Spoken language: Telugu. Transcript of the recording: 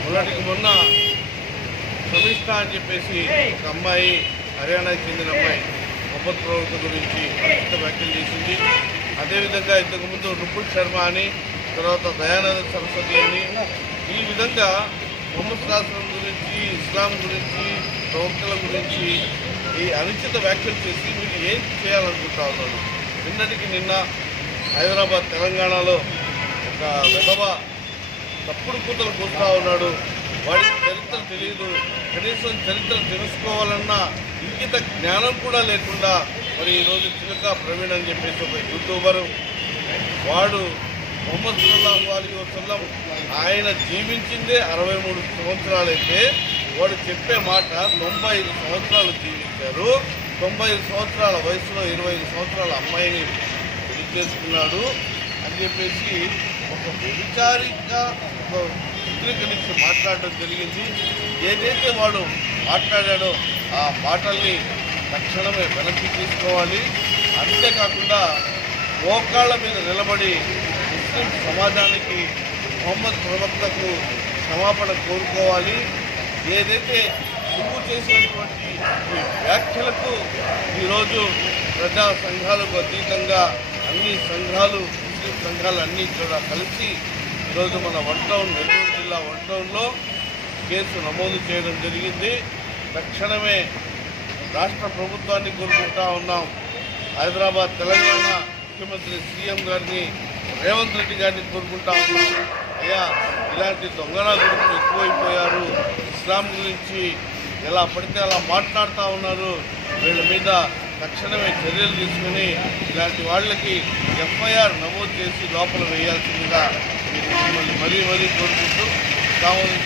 మొన్నటికి మొన్న సమిష్ట అని చెప్పేసి ఒక అమ్మాయి హర్యానాకి చెందిన అమ్మాయి మొహమ్మద్ ప్రవక్త గురించి అనుచిత వ్యాఖ్యలు చేసింది. అదేవిధంగా ఇంతకుముందు రుపుల్ శర్మ అని తర్వాత దయానంద సరస్వతి అని ఈ విధంగా మొహమ్మద్ శాస్త్రం గురించి ఇస్లాం గురించి ప్రవక్తల గురించి ఈ అనుచిత వ్యాఖ్యలు చేసి మీరు ఏం చేయాలనుకుంటా ఉన్నారు? నిన్నటికి నిన్న హైదరాబాద్ తెలంగాణలో ఒక విధవ తప్పుడు కూతలు కూస్తా ఉన్నాడు. వాడికి చరిత్ర తెలియదు కనీసం చరిత్ర తెలుసుకోవాలన్నా ఇంకిత జ్ఞానం కూడా లేకుండా మరి ఈరోజు చిలక ప్రవీణ్ అని చెప్పేసి ఒక యూట్యూబరు వాడు మొహమ్మద్ సుల్లాహు అలీ వసల్లం ఆయన జీవించిందే అరవై మూడు సంవత్సరాలైతే వాడు చెప్పే మాట తొంభై ఐదు సంవత్సరాలు జీవించారు. తొంభై ఐదు సంవత్సరాల వయసులో ఇరవై ఐదు సంవత్సరాల అమ్మాయిని పెళ్ళి చేసుకున్నాడు. అని చెప్పేసి ఒక వ్యభిచారిగా ఒక చిత్రీకరించి మాట్లాడడం జరిగింది. ఏదైతే వాడు మాట్లాడాడో ఆ మాటల్ని తక్షణమే వెనక్కి తీసుకోవాలి. అంతేకాకుండా మోకాళ్ళ మీద నిలబడి ముస్లిం సమాజానికి మొహమ్మద్ ప్రవక్తకు క్షమాపణ కోరుకోవాలి. ఏదైతే నువ్వు చేసినటువంటి ఈ వ్యాఖ్యలకు ఈరోజు ప్రజా సంఘాలకు అతీతంగా అన్ని సంఘాలు ముస్లిం సంఘాలు అన్నీ కూడా కలిసి ఈరోజు మన వన్ టౌన్ నెల్లూరు జిల్లా వన్ టౌన్లో కేసు నమోదు చేయడం జరిగింది. తక్షణమే రాష్ట్ర ప్రభుత్వాన్ని కోరుకుంటా ఉన్నాం. హైదరాబాద్ తెలంగాణ ముఖ్యమంత్రి సీఎం గారిని రేవంత్ రెడ్డి గారిని కోరుకుంటా ఉన్నాం. అయ్యా ఇలాంటి దొంగల గురించి ఎక్కువైపోయారు. ఇస్లాం గురించి ఎలా పడితే అలా మాట్లాడుతూ ఉన్నారు. వీళ్ళ మీద తక్షణమే చర్యలు తీసుకుని ఇలాంటి వాళ్ళకి ఎఫ్ఐఆర్ నమోదు చేసి లోపల వేయాల్సిందిగా మిమ్మల్ని మరీ మరీ కోరుకుంటూ కావాలని